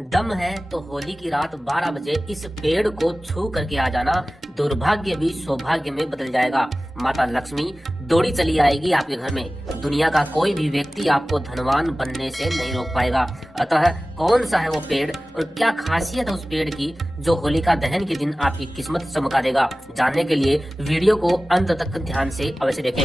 दम है तो होली की रात 12 बजे इस पेड़ को छू करके आ जाना। दुर्भाग्य भी सौभाग्य में बदल जाएगा। माता लक्ष्मी दौड़ी चली आएगी आपके घर में। दुनिया का कोई भी व्यक्ति आपको धनवान बनने से नहीं रोक पाएगा। अतः कौन सा है वो पेड़ और क्या खासियत है उस पेड़ की जो होलिका दहन के दिन आपकी किस्मत चमका देगा, जानने के लिए वीडियो को अंत तक ध्यान से अवश्य देखें।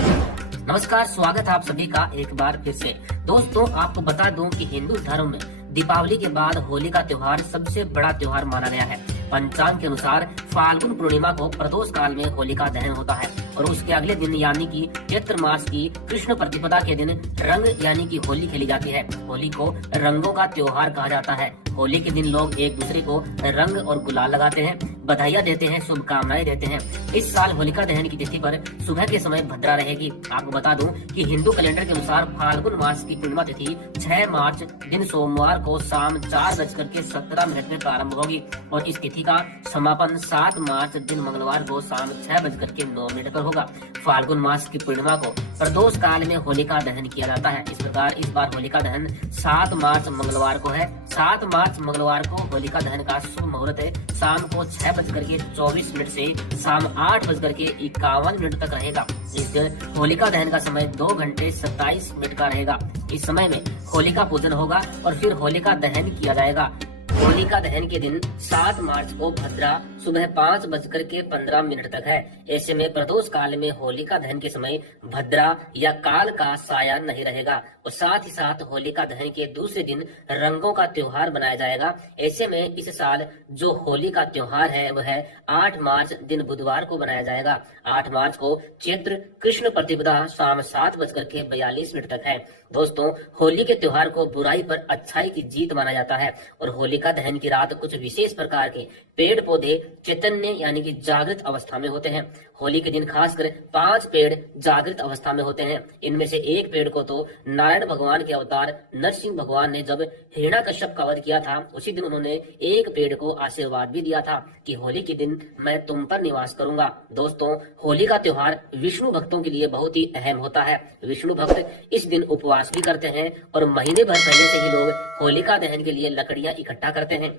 नमस्कार, स्वागत है आप सभी का एक बार फिर से। दोस्तों, आपको बता दूं कि हिंदू धर्म में दीपावली के बाद होली का त्योहार सबसे बड़ा त्योहार माना गया है। पंचांग के अनुसार फाल्गुन पूर्णिमा को प्रदोष काल में होलिका दहन होता है और उसके अगले दिन यानी कि चैत्र मास की कृष्ण प्रतिपदा के दिन रंग यानी कि होली खेली जाती है। होली को रंगों का त्योहार कहा जाता है। होली के दिन लोग एक दूसरे को रंग और गुलाल लगाते हैं, बधाइयां देते हैं, शुभकामनाएं देते हैं। इस साल होलिका दहन की तिथि पर सुबह के समय भद्रा रहेगी। आपको बता दूं कि हिंदू कैलेंडर के अनुसार फाल्गुन मास की पूर्णिमा तिथि 6 मार्च दिन सोमवार को शाम 4:17 में प्रारंभ होगी और इस तिथि का समापन 7 मार्च दिन मंगलवार को शाम 6:09 पर होगा। फाल्गुन मास की पूर्णिमा को प्रदोष काल में होलिका दहन किया जाता है। इस प्रकार इस बार होलिका दहन 7 मार्च मंगलवार को है। 7 मार्च मंगलवार को होलिका दहन का शुभ मुहूर्त है शाम को 6:24 से शाम 8:51 तक रहेगा। इस दिन होलिका दहन का समय 2 घंटे 27 मिनट का रहेगा। इस समय में होलिका पूजन होगा और फिर होलिका दहन किया जाएगा। होलिका दहन के दिन 7 मार्च को भद्रा सुबह 5:15 तक है। ऐसे में प्रदोष काल में होलिका दहन के समय भद्रा या काल का साया नहीं रहेगा और साथ ही साथ होलिका दहन के दूसरे दिन रंगों का त्योहार मनाया जाएगा। ऐसे में इस साल जो होली का त्योहार है वह 8 मार्च दिन बुधवार को मनाया जाएगा। 8 मार्च को चैत्र कृष्ण प्रतिपदा शाम 7:42 तक है। दोस्तों, होली के त्योहार को बुराई पर अच्छाई की जीत माना जाता है और होलिका दहन की रात कुछ विशेष प्रकार के पेड़ पौधे चैतन्य यानी कि जागृत अवस्था में होते हैं। होली के दिन खासकर 5 पेड़ जागृत अवस्था में होते हैं। इनमें से एक पेड़ को तो नारायण भगवान के अवतार नरसिंह भगवान ने जब हिरण्याकश्यप का वध किया था उसी दिन उन्होंने एक पेड़ को आशीर्वाद भी दिया था कि होली के दिन मैं तुम पर निवास करूंगा। दोस्तों, होली का त्योहार विष्णु भक्तों के लिए बहुत ही अहम होता है। विष्णु भक्त इस दिन उपवास भी करते हैं और महीने भर पहले से ही लोग होलिका दहन के लिए लकड़ियां इकट्ठा करते हैं।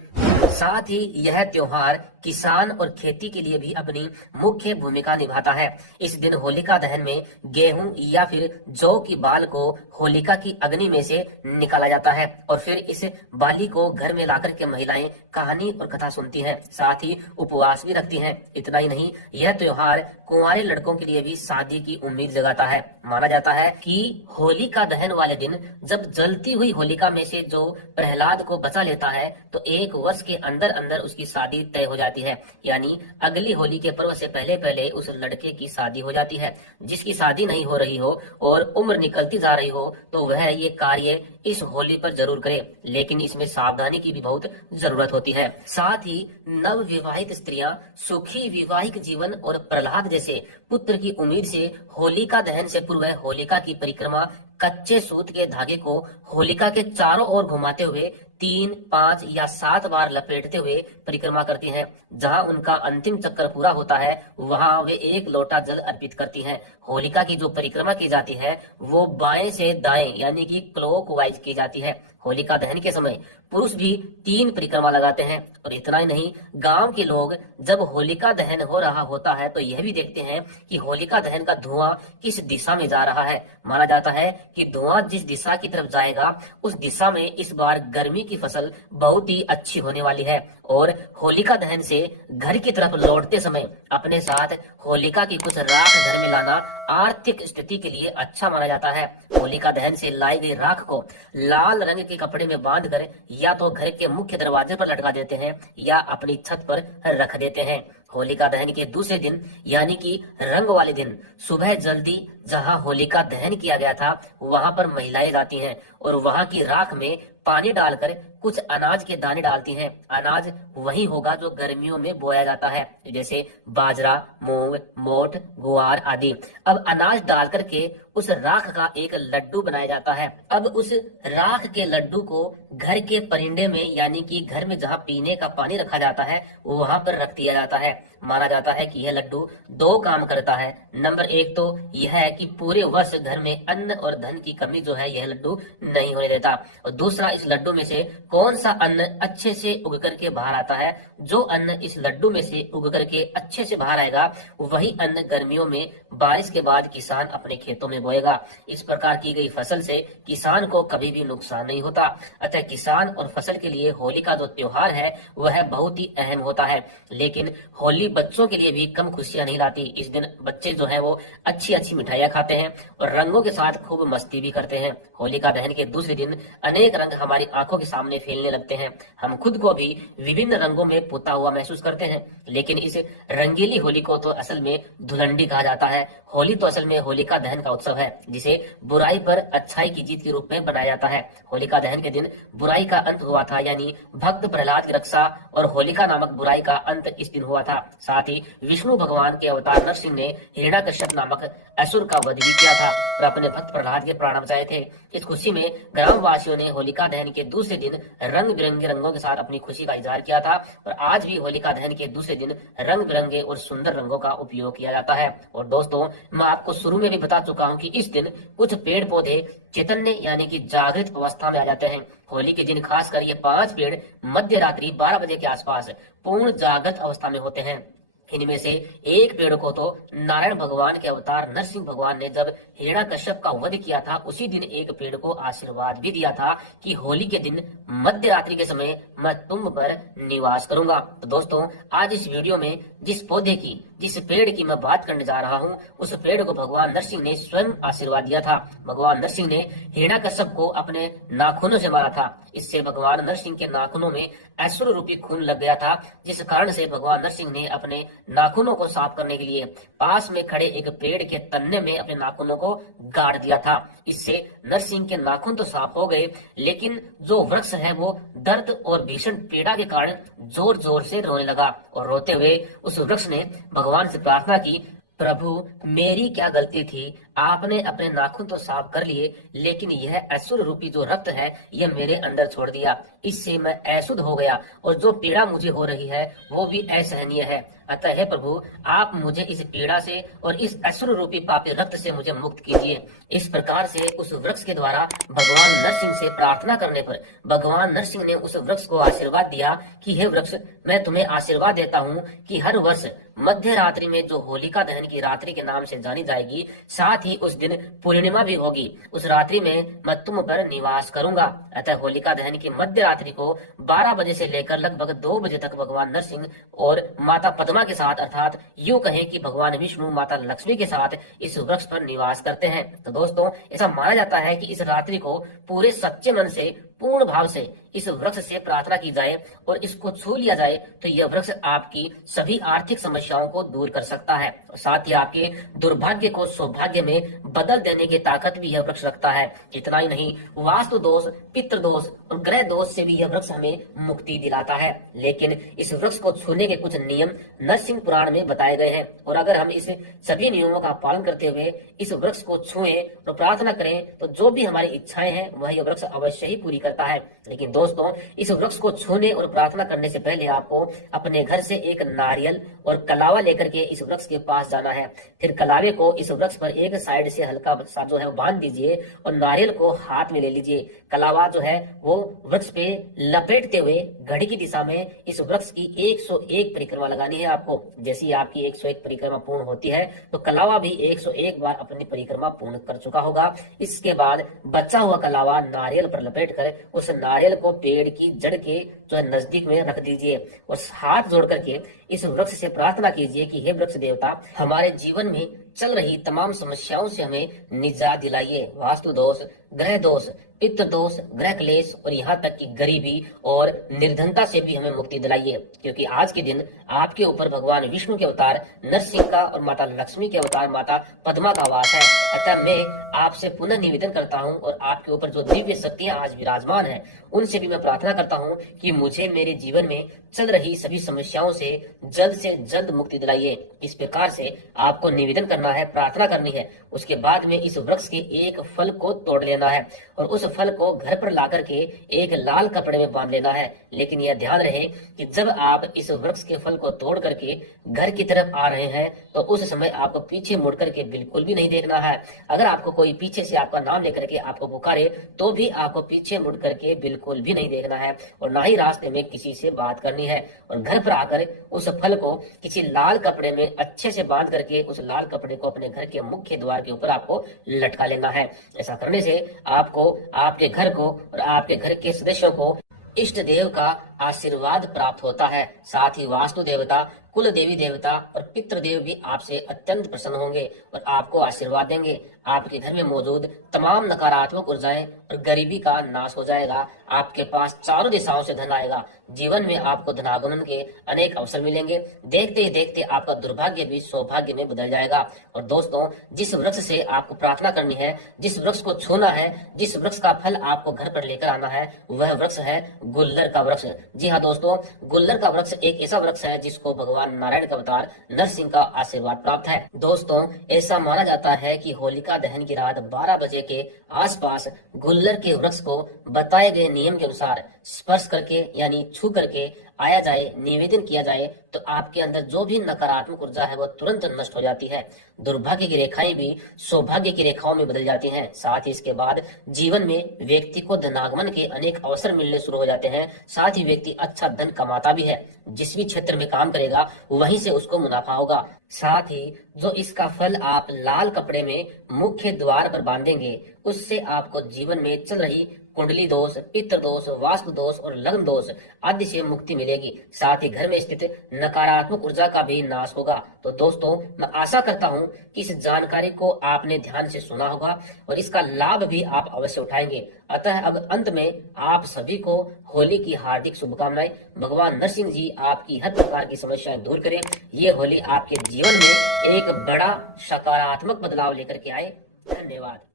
साथ ही यह त्योहार किसान और खेती के लिए भी अपनी मुख्य भूमिका निभाता है। इस दिन होलिका दहन में गेहूं या फिर जौ की बाल को होलिका की अग्नि में से निकाला जाता है और फिर इस बाली को घर में लाकर के महिलाएं कहानी और कथा सुनती हैं, साथ ही उपवास भी रखती हैं। इतना ही नहीं, यह त्योहार कुंवारे लड़कों के लिए भी शादी की उम्मीद जगाता है। माना जाता है कि होलिका दहन वाले दिन जब जलती हुई होलिका में से जो प्रहलाद को बचा लेता है तो 1 वर्ष के अंदर अंदर उसकी शादी तय हो जाती है। यानी अगली होली के पर्व से पहले पहले उस लड़के की शादी हो जाती है। जिसकी शादी नहीं हो रही हो और उम्र निकलती जा रही हो तो वह ये कार्य इस होली पर जरूर करे, लेकिन इसमें सावधानी की भी बहुत जरूरत होती है। साथ ही नव विवाहित स्त्रियां सुखी वैवाहिक जीवन और प्रहलाद जैसे पुत्र की उम्मीद से होलिका दहन से पूर्व होलिका की परिक्रमा कच्चे सूत के धागे को होलिका के चारों ओर घुमाते हुए 3, 5 या 7 बार लपेटते हुए परिक्रमा करती हैं। जहां उनका अंतिम चक्कर पूरा होता है वहां वे 1 लोटा जल अर्पित करती हैं। होलिका की जो परिक्रमा की जाती है वो बाएं से दाएं यानी कि क्लॉकवाइज की जाती है। होलिका दहन के समय पुरुष भी 3 परिक्रमा लगाते हैं और इतना ही नहीं, गांव के लोग जब होलिका दहन हो रहा होता है तो यह भी देखते हैं कि होलिका दहन का धुआं किस दिशा में जा रहा है। माना जाता है कि धुआं जिस दिशा की तरफ जाएगा उस दिशा में इस बार गर्मी की फसल बहुत ही अच्छी होने वाली है और होलिका दहन से घर की तरफ लौटते समय अपने साथ होलिका की कुछ राख घर में लाना आर्थिक स्थिति के लिए अच्छा माना जाता है। होलिका दहन से लाई गई राख को लाल रंग के कपड़े में बांधकर या तो घर के मुख्य दरवाजे पर लटका देते हैं या अपनी छत पर रख देते हैं। होलिका दहन के दूसरे दिन यानी कि रंग वाले दिन सुबह जल्दी जहां होलिका दहन किया गया था वहां पर महिलाएं जाती हैं और वहां की राख में पानी डालकर कुछ अनाज के दाने डालती हैं। अनाज वही होगा जो गर्मियों में बोया जाता है, जैसे बाजरा, मूंग, मोठ, गुआर आदि। अब अनाज डाल करके उस राख का एक लड्डू बनाया जाता है। अब उस राख के लड्डू को घर के परिंदे में यानी कि घर में जहाँ पीने का पानी रखा जाता है वहां पर रख दिया जाता है। माना जाता है कि यह लड्डू 2 काम करता है। नंबर 1 तो यह है कि पूरे वर्ष घर में अन्न और धन की कमी जो है यह लड्डू नहीं होने देता, और दूसरा इस लड्डू में से कौन सा अन्न अच्छे से उग करके बाहर आता है। जो अन्न इस लड्डू में से उग करके अच्छे से बाहर आएगा वही अन्न गर्मियों में बारिश के बाद किसान अपने खेतों में बोएगा। इस प्रकार की गई फसल से किसान को कभी भी नुकसान नहीं होता। अतः किसान और फसल के लिए होली का जो त्योहार है वह बहुत ही अहम होता है। लेकिन होली बच्चों के लिए भी कम खुशियां नहीं लाती। इस दिन बच्चे जो है वो अच्छी अच्छी मिठाइयां खाते हैं और रंगों के साथ खूब मस्ती भी करते हैं। होलिका दहन के दूसरे दिन अनेक रंग हमारी आंखों के सामने फैलने लगते हैं। हम खुद को भी विभिन्न रंगों में पुता हुआ महसूस करते हैं। लेकिन इस रंगीली होली को तो असल में धुलंडी कहा जाता है। होली तो असल में होलिका दहन का उत्सव है जिसे बुराई पर अच्छाई की जीत के रूप में बनाया जाता है। होलिका दहन के दिन बुराई का अंत हुआ था, यानी भक्त प्रहलाद की रक्षा और होलिका नामक बुराई का अंत इस दिन हुआ था। साथ ही विष्णु भगवान के अवतार नरसिंह ने हिरण्याकश्यप नामक असुर का वध भी किया था और अपने भक्त प्रहलाद के प्राण बचाए थे। इस खुशी में ग्रामवासियों ने होलिका दहन के दूसरे दिन रंग बिरंगे रंगों के साथ अपनी खुशी का इजहार किया था और आज भी होलिका दहन के दूसरे दिन रंग बिरंगे और सुंदर रंगों का उपयोग किया जाता है। और दोस्तों, मैं आपको शुरू में भी बता चुका हूँ कि इस दिन कुछ पेड़ पौधे चैतन्य यानी कि जागृत अवस्था में आ जाते हैं। होली के दिन खासकर ये 5 पेड़ मध्य रात्रि 12 बजे के आसपास पूर्ण जागृत अवस्था में होते हैं। इनमें से एक पेड़ को तो नारायण भगवान के अवतार नरसिंह भगवान ने जब हिरण्याकश्यप का वध किया था उसी दिन एक पेड़ को आशीर्वाद भी दिया था कि होली के दिन मध्य रात्रि के समय मैं तुम पर निवास करूंगा। तो दोस्तों, आज इस वीडियो में जिस पौधे की, जिस पेड़ की मैं बात करने जा रहा हूँ उस पेड़ को भगवान नरसिंह ने स्वयं आशीर्वाद दिया था। भगवान नरसिंह ने हिरण्याकश्यप को अपने नाखूनों से मारा था। इससे भगवान नरसिंह के नाखूनों में असुर रूपी खून लग गया था, जिस कारण से भगवान नरसिंह ने अपने नाखूनों को साफ करने के लिए पास में खड़े एक पेड़ के तन्ने में अपने नाखूनों को गाड़ दिया था। इससे नरसिंह के नाखून तो साफ हो गए, लेकिन जो वृक्ष है वो दर्द और भीषण पीड़ा के कारण जोर जोर से रोने लगा और रोते हुए उस वृक्ष ने भगवान से प्रार्थना की, प्रभु मेरी क्या गलती थी, आपने अपने नाखून तो साफ कर लिए लेकिन यह असुर रूपी जो रक्त है यह मेरे अंदर छोड़ दिया, इससे मैं अशुद्ध हो गया और जो पीड़ा मुझे हो रही है वो भी असहनीय है। अतः हे प्रभु, आप मुझे इस पीड़ा से और इस असुर रूपी पापी रक्त से मुझे मुक्त कीजिए। इस प्रकार से उस वृक्ष के द्वारा भगवान नरसिंह से प्रार्थना करने पर भगवान नरसिंह ने उस वृक्ष को आशीर्वाद दिया कि हे वृक्ष, मैं तुम्हें आशीर्वाद देता हूँ कि हर वर्ष मध्य रात्रि में जो होलिका दहन की रात्रि के नाम से जानी जाएगी, साथ ही उस दिन पूर्णिमा भी होगी, उस रात्रि में मैं तुम पर निवास करूंगा। अतः होलिका दहन की मध्य रात्रि को 12 बजे से लेकर लगभग 2 बजे तक भगवान नरसिंह और माता पद्मा के साथ, अर्थात यूं कहें कि भगवान विष्णु माता लक्ष्मी के साथ इस वृक्ष पर निवास करते हैं। तो दोस्तों, ऐसा माना जाता है कि इस रात्रि को पूरे सच्चे मन से, पूर्ण भाव से इस वृक्ष से प्रार्थना की जाए और इसको छू लिया जाए तो यह वृक्ष आपकी सभी आर्थिक समस्याओं को दूर कर सकता है और साथ ही आपके दुर्भाग्य को सौभाग्य में बदल देने की ताकत भी यह वृक्ष रखता है। इतना ही नहीं, वास्तु दोष, पितृ दोष और ग्रह दोष से भी यह वृक्ष हमें मुक्ति दिलाता है। लेकिन इस वृक्ष को छूने के कुछ नियम नरसिंह पुराण में बताए गए हैं और अगर हम इस सभी नियमों का पालन करते हुए इस वृक्ष को छुएं और प्रार्थना करें तो जो भी हमारी इच्छाएं हैं वह यह वृक्ष अवश्य ही पूरी करता है। लेकिन दोस्तों, इस वृक्ष को छूने और प्रार्थना करने से पहले आपको अपने घर से एक नारियल और कलावा लेकर के इस वृक्ष के पास जाना है। फिर कलावे को इस वृक्ष पर एक साइड से हल्का सा जो है वो बांध दीजिए और नारियल को हाथ में ले लीजिए। कलावा जो है वो वृक्ष पे लपेटते हुए घड़ी की दिशा में इस वृक्ष की 101 परिक्रमा लगानी है आपको। जैसी आपकी 101 परिक्रमा पूर्ण होती है तो कलावा भी 101 बार अपनी परिक्रमा पूर्ण कर चुका होगा। इसके बाद बचा हुआ कलावा नारियल पर लपेटकर उस नारियल को पेड़ की जड़ के जो है नजदीक में रख दीजिए और हाथ जोड़ करके इस वृक्ष से प्रार्थना कीजिए कि हे वृक्ष देवता, हमारे जीवन में चल रही तमाम समस्याओं से हमें निजात दिलाइए। वास्तु दोष, ग्रह दोष, पितृ दोष, ग्रह क्लेश और यहाँ तक कि गरीबी और निर्धनता से भी हमें मुक्ति दिलाइए, क्योंकि आज के दिन आपके ऊपर भगवान विष्णु के अवतार नरसिंह का और माता लक्ष्मी के अवतार माता पद्मा का वास है। अतः मैं आपसे पुनः निवेदन करता हूँ और आपके ऊपर जो दिव्य शक्तियां आज विराजमान है उनसे भी मैं प्रार्थना करता हूँ कि मुझे मेरे जीवन में चल रही सभी समस्याओं से जल्द मुक्ति दिलाइए। इस प्रकार से आपको निवेदन करना है, प्रार्थना करनी है। उसके बाद में इस वृक्ष के एक फल को तोड़ लेना लेना है और उस फल को घर पर ला करके एक लाल कपड़े में बांध लेना है। लेकिन यह ध्यान रहे कि जब आप इस वृक्ष के फल को तोड़ करके घर की तरफ आ रहे हैं तो उस समय आपको पीछे मुड़ करके बिल्कुल भी नहीं देखना है। अगर आपको कोई पीछे से आपका नाम लेकर के आपको पुकारे तो भी आपको पीछे मुड़ करके बिल्कुल भी नहीं देखना है और ना ही रास्ते में किसी से बात करनी है। और घर पर आकर उस फल को किसी लाल कपड़े में अच्छे से बांध करके उस लाल कपड़े को अपने घर के मुख्य द्वार के ऊपर आपको लटका लेना है। ऐसा करने से आपको, आपके घर को और आपके घर के सदस्यों को इष्ट देव का आशीर्वाद प्राप्त होता है। साथ ही वास्तु देवता, कुल देवी देवता और पितृदेव भी आपसे अत्यंत प्रसन्न होंगे और आपको आशीर्वाद देंगे। आपके घर में मौजूद तमाम नकारात्मक ऊर्जाएं और गरीबी का नाश हो जाएगा। आपके पास चारों दिशाओं से धन आएगा। जीवन में आपको धनागमन के अनेक अवसर मिलेंगे। देखते ही देखते आपका दुर्भाग्य भी सौभाग्य में बदल जाएगा। और दोस्तों, जिस वृक्ष से आपको प्रार्थना करनी है, जिस वृक्ष को छूना है, जिस वृक्ष का फल आपको घर पर लेकर आना है, वह वृक्ष है गुल्लर का वृक्ष। जी हाँ दोस्तों, गुल्लर का वृक्ष एक ऐसा वृक्ष है जिसको भगवान नारायण का अवतार नरसिंह का आशीर्वाद प्राप्त है। दोस्तों, ऐसा माना जाता है कि होलिका दहन की रात 12 बजे के आसपास गुल्लर के वृक्ष को बताए गए नियम के अनुसार स्पर्श करके यानी छू करके आया जाए, निवेदन किया जाए तो आपके अंदर जो भी नकारात्मक ऊर्जा है वो तुरंत नष्ट हो जाती है। दुर्भाग्य की रेखाएं भी सौभाग्य की रेखाओं में बदल जाती हैं। साथ ही इसके बाद जीवन में व्यक्ति को धनागमन के अनेक अवसर मिलने शुरू हो जाते हैं। साथ ही व्यक्ति अच्छा धन कमाता भी है। जिस भी क्षेत्र में काम करेगा वहीं से उसको मुनाफा होगा। साथ ही जो इसका फल आप लाल कपड़े में मुख्य द्वार पर बांधेंगे उससे आपको जीवन में चल रही कुंडली दोष, पितृ दोष, वास्तु दोष और लग्न दोष आदि से मुक्ति मिलेगी। साथ ही घर में स्थित नकारात्मक ऊर्जा का भी नाश होगा। तो दोस्तों, मैं आशा करता हूं कि इस जानकारी को आपने ध्यान से सुना होगा और इसका लाभ भी आप अवश्य उठाएंगे। अतः अब अंत में आप सभी को होली की हार्दिक शुभकामनाएं। भगवान नरसिंह जी आपकी हर प्रकार की समस्याएं दूर करें। ये होली आपके जीवन में एक बड़ा सकारात्मक बदलाव लेकर के आए। धन्यवाद।